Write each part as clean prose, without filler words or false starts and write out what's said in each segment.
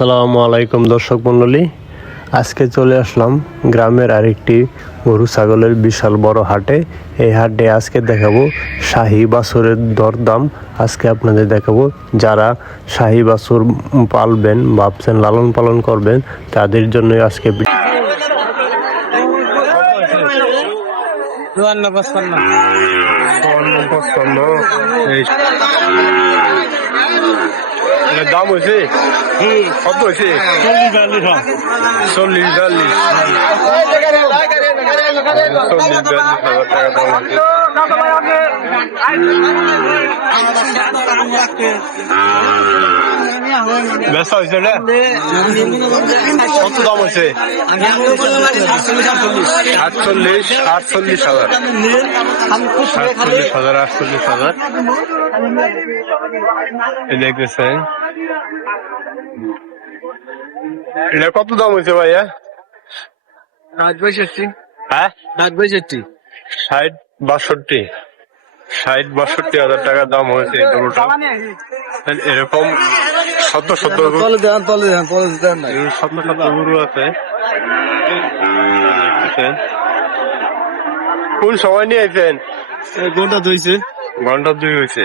আসসালামু আলাইকুম দর্শক মণ্ডলী, আজকে চলে আসলাম গ্রামের আরেকটি গরু ছাগলের বিশাল বড় হাটে। এই হাটে আজকে দেখাবো শাহী বাছুরের দরদাম। আজকে আপনাদের দেখাবো যারা শাহী বাছুর পালবেন, ভাবছেন লালন পালন করবেন, তাদের জন্য আজকে দাম হয়েছে। কত হয়েছে? 40-42 হাজার টাকা দাম হয়েছে। বেচা হয়েছে না? কত দাম হয়েছে? 48,000 দেখতেছেন। এটা কত দাম হয়েছে ভাইয়া? 60-62। হ্যাঁ, 60-62। 60-62 হাজার টাকা দাম হয়েছে এই গরুটা। এরকম শত শত গরু আছে। কোন সময় নিয়ে আইছেন? ঘন্টা 2 হয়েছে।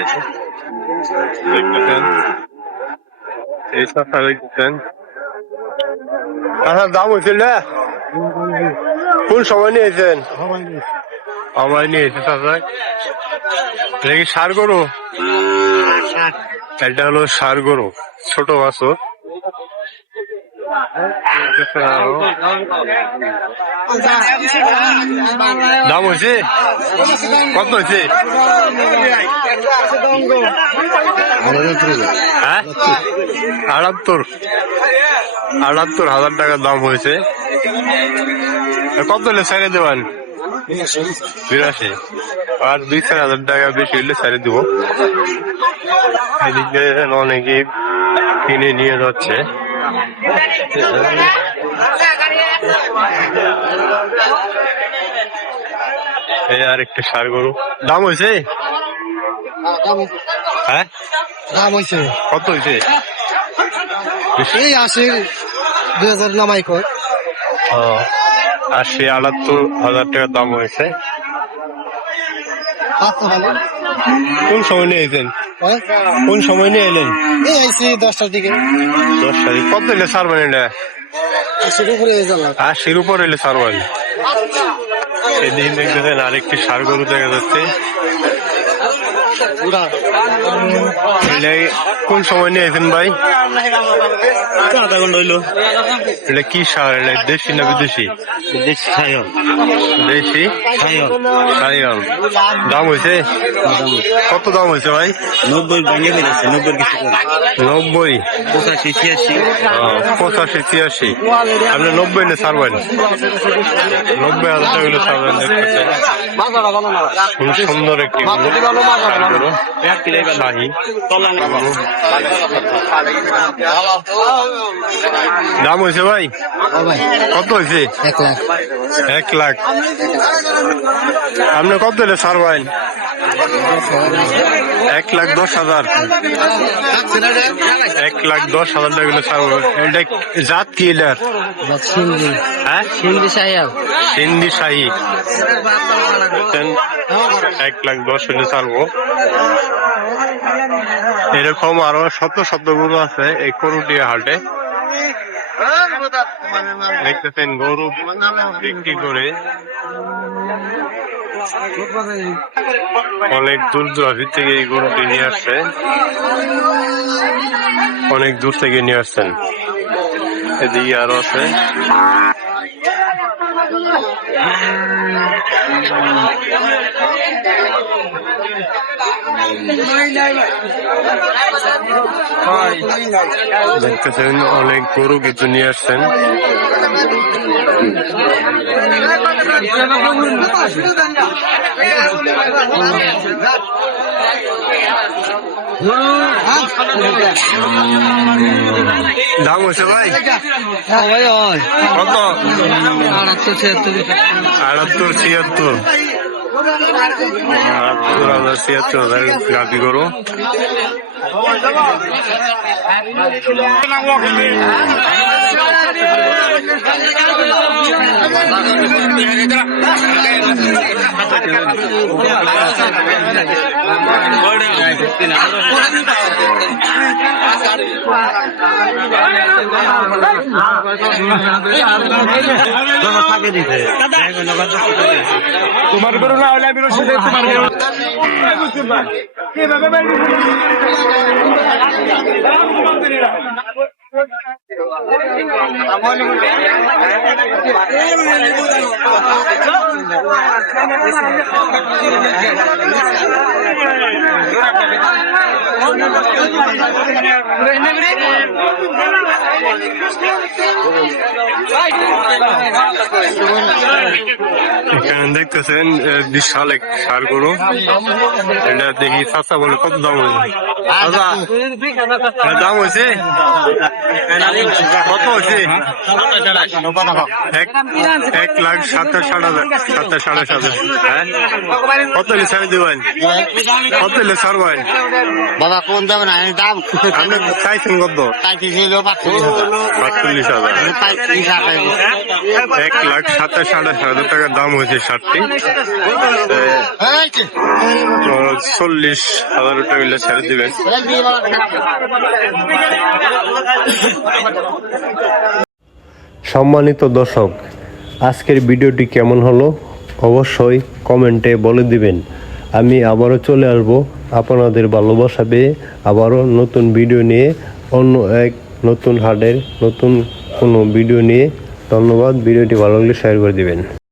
দেখতেছেন এই কথা দেখতেছেন। আচ্ছা, দাম হয়েছে না? কোন সময় নিয়ে আইছেন? আমার নিয়ে এসে চাচা। এটা কি ষাঁড় গরু? এটা হলো ষাঁড় গরু, ছোট বাছুর। দাম হয়েছে? কত হয়েছে? হ্যাঁ, 78,000 টাকা দাম হয়েছে। কত হলে ছেড়ে দেবেন? 82। আর 2-4 হাজার টাকা বেশি হলে ছেড়ে দিব। এদিকে অনেকে কিনে নিয়ে যাচ্ছে। এই আর একটা ষাঁড় গরু। দাম হয়েছে? হ্যাঁ, দাম হয়েছে। কত হয়েছে? এই 80-2000 নামাই কয়। 78,000 টাকা দাম হয়েছে। কোন সময় নিয়ে এলেন? কোন সময় নিয়ে এলেন? এই আইছি 10টার দিকে। 10 তারিখ। কত হলে ছাড়বেন এটা? 80 উপরে যাবে। 80-র উপর হলে ছাড়বেন। সেদিন দেখতেছেন আরেকটি ষাঁড় গরু দেখা যাচ্ছে। কোন সময় নিয়ে এসেছেন ভাই? আধা ঘন্টা হইলো। এটা কি ষাঁড়? এটা দেশি না বিদেশি? দেশি খাইও। দেশি খাইও। সাইওয়াল। দাম হয়েছে? কত দাম হয়েছে ভাই? 90 ভেঙে ফেলেছে। 90 কিছু করে। 90, 85-86। 85-86। আপনি 90 হলে ছাড়বেন? 90,000 টাকা হলে ছাড়বেন। দেখতেছেন সুন্দর একটি গরু, শাহী। দাম হয়েছে ভাই? কত হয়েছে? 1 লাখ। 1 লাখ। আপনি কত হলে ছাড়বেন? 1,10,000। 1,10,000 টাকা হলে ছাড়বেন। এটা জাত কি এটার? সিন্ধি। হ্যাঁ, সিন্ধি সাইয়াল। সিন্ধি শাহী। 1,10,000 হলে ছাড়বো। এরকম আরো শত শত গরু আছে এই করুটিয়া হাটে। দেখতেছেন গরু বিক্রি করে অনেক দূর দূরান্তি থেকে এই গরুটি নিয়ে আসছে। অনেক দূর থেকে নিয়ে আসছেন। এদিকে আরো আছে। দেখতেছেন অনেক গরু কিছু নিয়ে আসছেন। দাম হয়েছে ভাই? কত? 78-76। 78-76। 17,000 গাবি গরু। তোমার গরু না হলে আমি রসিদ তোমার গরু এখানে দেখতেছেন বিশাল এক ষাঁড় গরু। এটা দেখি চাচা বলে কত দাম হয়েছে? দাম হয়েছে কত হয়েছে? 1,27,500 হ্যাঁ, কত হলে ছাড়ে দেবেন? কত হলে ছাড়বেন বাবা কোন যাবে না দাম আপনি চাইছেন কত? 45,000। 1,27,500 টাকার দাম হয়েছে ষাটটি। 40,000 টাকা মিলে ছেড়ে দিবেন। সম্মানিত দর্শক, আজকের ভিডিওটি কেমন হলো অবশ্যই কমেন্টে বলে দিবেন। আমি আবারও চলে আসব আপনাদের ভালোবাসা পেয়ে, আবারও নতুন ভিডিও নিয়ে, অন্য এক নতুন হাটের নতুন কোনো ভিডিও নিয়ে। ধন্যবাদ। ভিডিওটি ভালো লাগলে শেয়ার করে দিবেন।